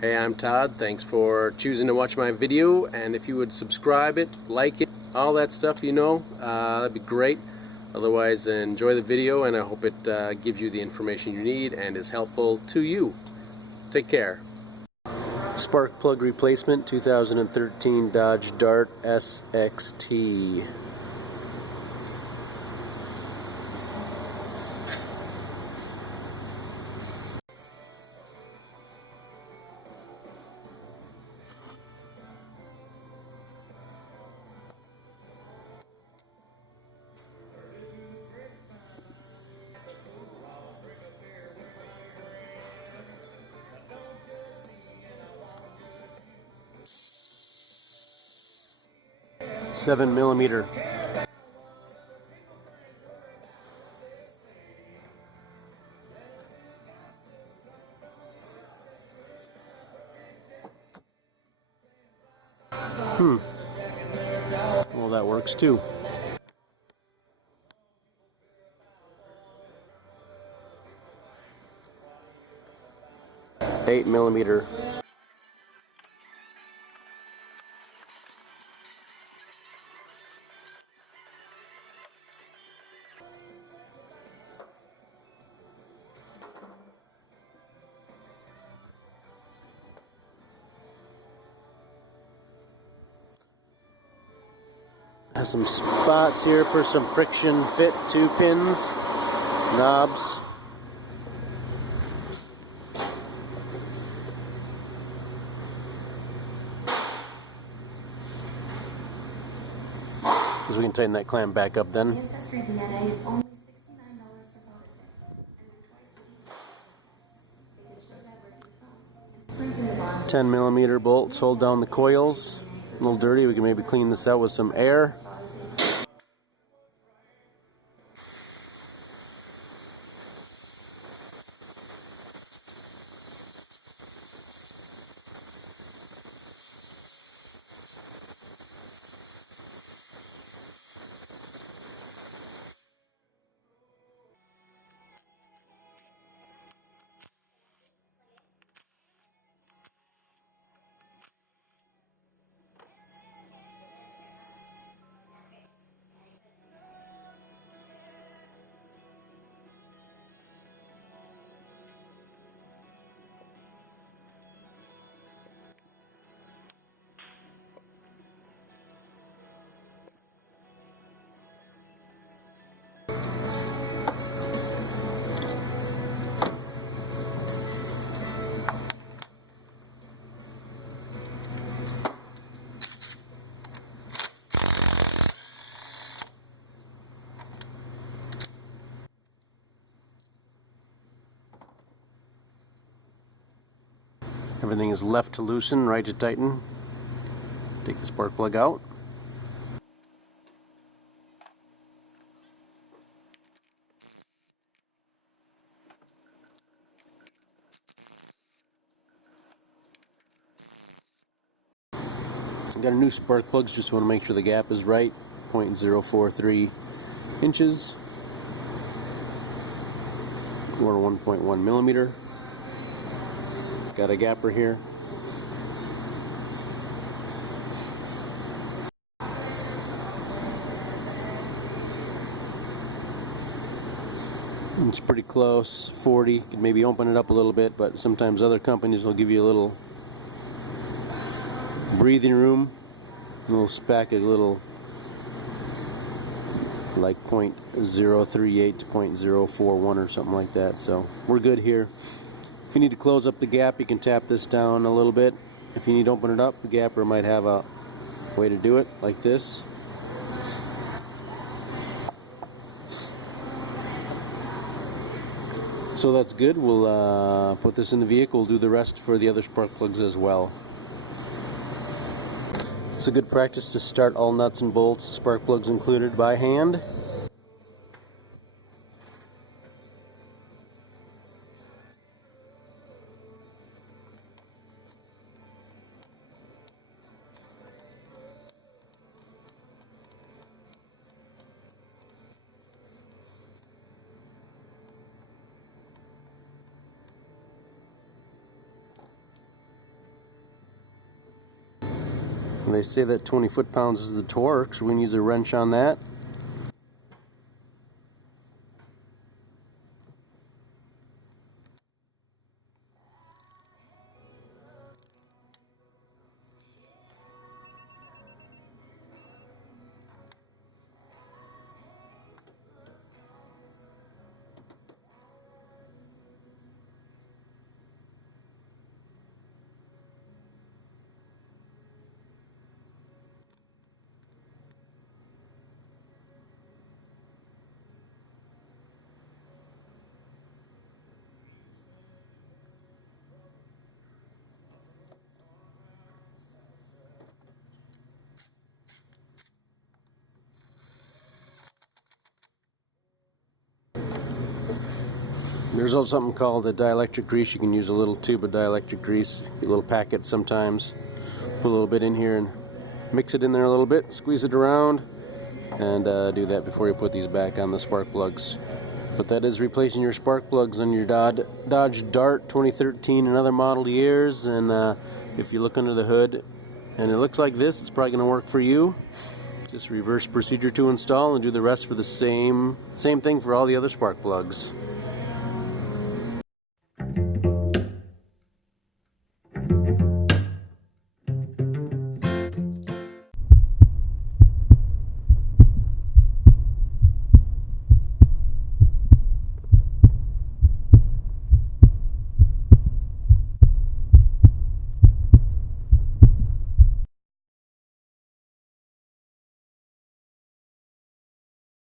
Hey, I'm Todd. Thanks for choosing to watch my video, and if you would subscribe it, like it, all that stuff, that'd be great. Otherwise, enjoy the video, and I hope it gives you the information you need and is helpful to you. Take care. Spark plug replacement, 2013 Dodge Dart SXT. Seven millimeter. Well, that works too. 8 millimeter. Has some spots here for some friction fit 2 pins, knobs. Because we can tighten that clamp back up then. Ancestry DNA is only $69 for Father's Day, and with twice the detail tests, they can show Dad where he's from and strengthen the bonds. 10 millimeter bolts hold down the coils. A little dirty, we can maybe clean this out with some air. Everything is left to loosen, right to tighten. Take the spark plug out. Got a new spark plugs, just want to make sure the gap is right. 0.043 inches or 1.1 millimeter. Got a gapper here. It's pretty close, 40. You can maybe open it up a little bit, but sometimes other companies will give you a little breathing room, a little spack, a little like 0.038 to 0.041 or something like that. So we're good here. If you need to close up the gap, you can tap this down a little bit. If you need to open it up, the gapper might have a way to do it, like this. So that's good. We'll put this in the vehicle. We'll do the rest for the other spark plugs as well. It's a good practice to start all nuts and bolts, spark plugs included, by hand. And they say that 20 foot-pounds is the torque, so we can use a wrench on that. There's also something called a dielectric grease. You can use a little tube of dielectric grease, a little packet sometimes. Put a little bit in here and mix it in there a little bit, squeeze it around, and do that before you put these back on the spark plugs. But that is replacing your spark plugs on your Dodge Dart 2013 and other model years. And if you look under the hood and it looks like this, it's probably going to work for you. Just reverse procedure to install and do the rest for the same thing for all the other spark plugs.